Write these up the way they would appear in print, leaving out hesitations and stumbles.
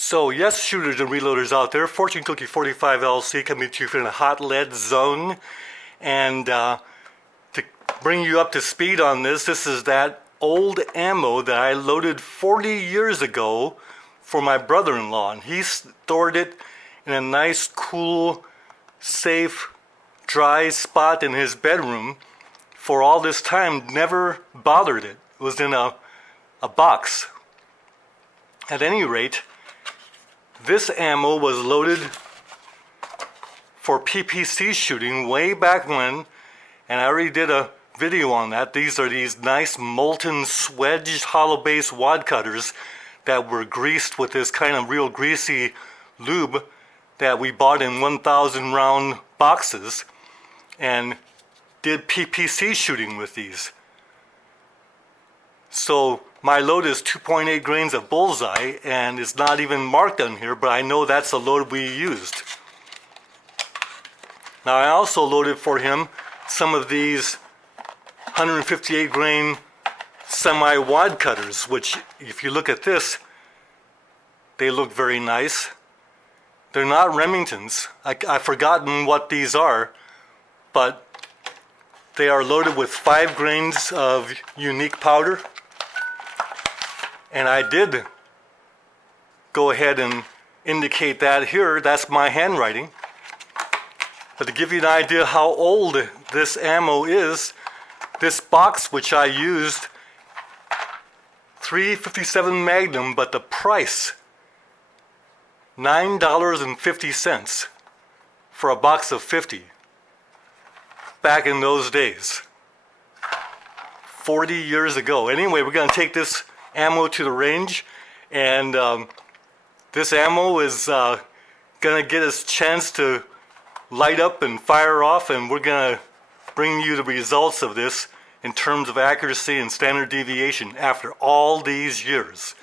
So yes, shooters and reloaders out there, Fortune Cookie 45 LC coming to you in a hot lead zone. And to bring you up to speed on this is that old ammo that I loaded 40 years ago for my brother-in-law. And he stored it in a nice, cool, safe, dry spot in his bedroom for all this time, never bothered it. It was in a box. At any rate, this ammo was loaded for PPC shooting way back when, and I already did a video on that. These are these nice molten swedged hollow base wad cutters that were greased with this kind of real greasy lube that we bought in 1,000 round boxes and did PPC shooting with these. So my load is 2.8 grains of bullseye, and it's not even marked on here, but I know that's the load we used. Now I also loaded for him some of these 158 grain semi-wad cutters, which if you look at this, they look very nice. They're not Remingtons. I've forgotten what these are, but they are loaded with 5 grains of unique powder. And I did go ahead and indicate that here. That's my handwriting. But to give you an idea how old this ammo is, this box which I used, .357 Magnum, but the price, $9.50 for a box of 50 back in those days, 40 years ago. Anyway, we're going to take this ammo to the range, and this ammo is going to get us a chance to light up and fire off, and we're going to bring you the results of this in terms of accuracy and standard deviation after all these years.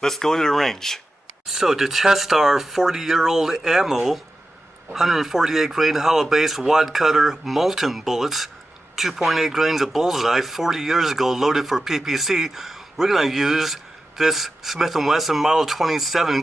Let's go to the range. So to test our 40-year-old ammo, 148 grain hollow base wad cutter molten bullets, 2.8 grains of bullseye, 40 years ago loaded for PPC, we're going to use this Smith & Wesson Model 27.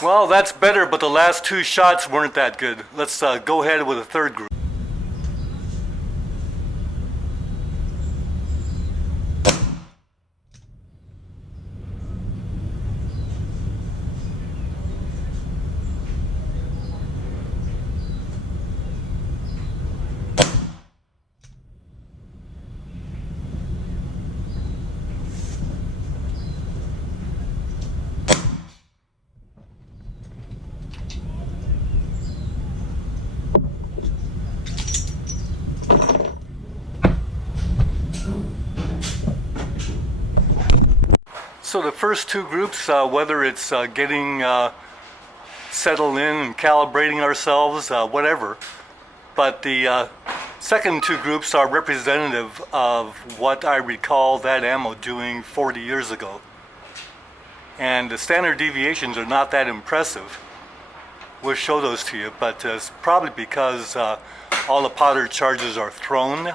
Well, that's better, but the last two shots weren't that good. Let's go ahead with a third group. So the first two groups, whether it's getting settled in and calibrating ourselves, whatever, but the second two groups are representative of what I recall that ammo doing 40 years ago. And the standard deviations are not that impressive. We'll show those to you, but it's probably because all the powder charges are thrown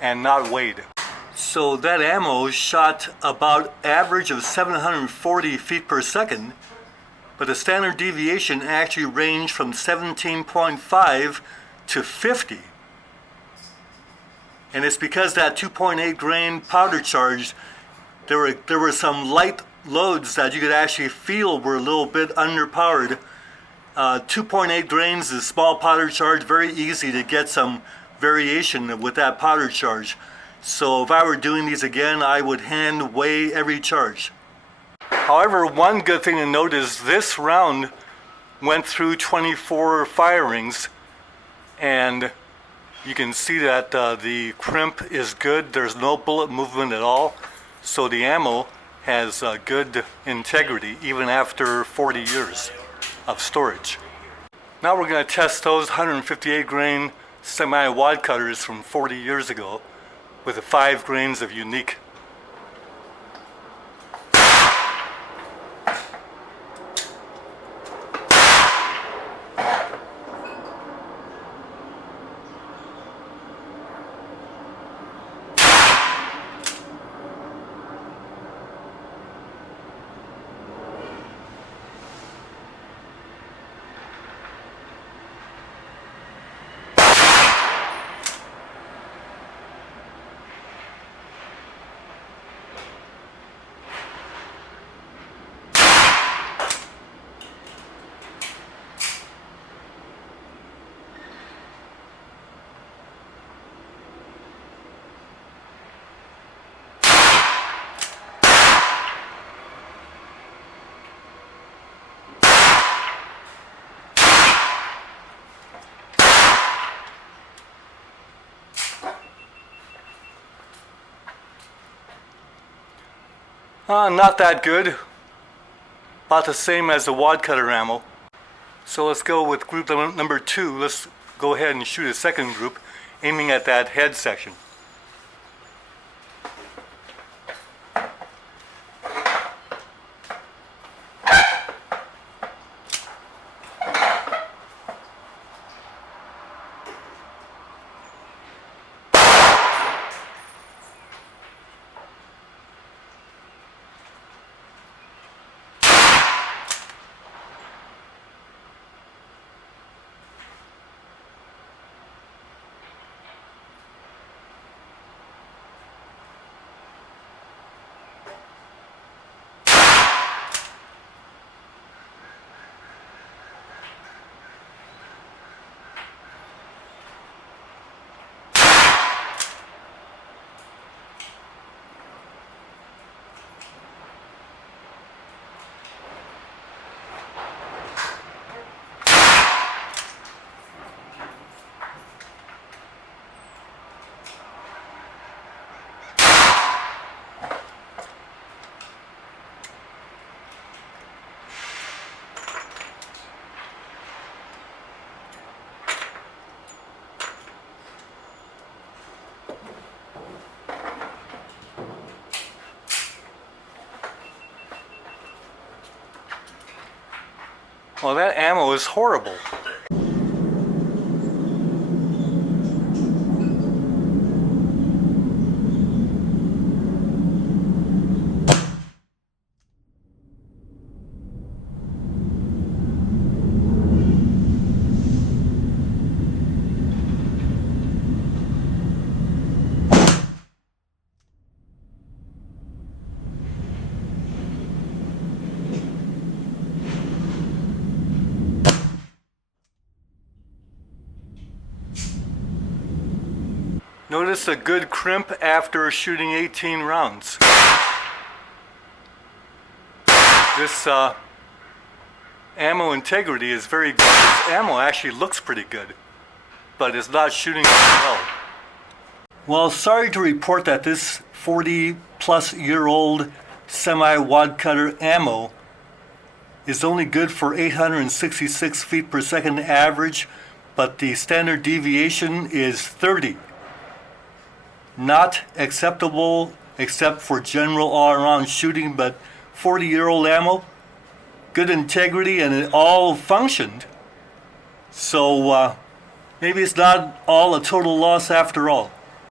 and not weighed. So that ammo shot about average of 740 feet per second, but the standard deviation actually ranged from 17.5 to 50. And it's because that 2.8 grain powder charge, there were some light loads that you could actually feel were a little bit underpowered. 2.8 grains is small powder charge, very easy to get some variation with that powder charge. So if I were doing these again, I would hand weigh every charge. However, one good thing to note is this round went through 24 firings, and you can see that the crimp is good. There's no bullet movement at all, so the ammo has good integrity even after 40 years of storage. Now we're going to test those 158 grain semi-wad cutters from 40 years ago with the 5 grains of unique. Not that good. About the same as the wad cutter ammo. So let's go with group number 2. Let's go ahead and shoot a second group, aiming at that head section. Well, that ammo is horrible. Notice a good crimp after shooting 18 rounds. This ammo integrity is very good. This ammo actually looks pretty good, but it's not shooting well. Well, sorry to report that this 40-plus-year-old semi-wad cutter ammo is only good for 866 feet per second average, but the standard deviation is 30. Not acceptable except for general all-around shooting, but 40-year-old ammo, good integrity, and it all functioned. So maybe it's not all a total loss after all.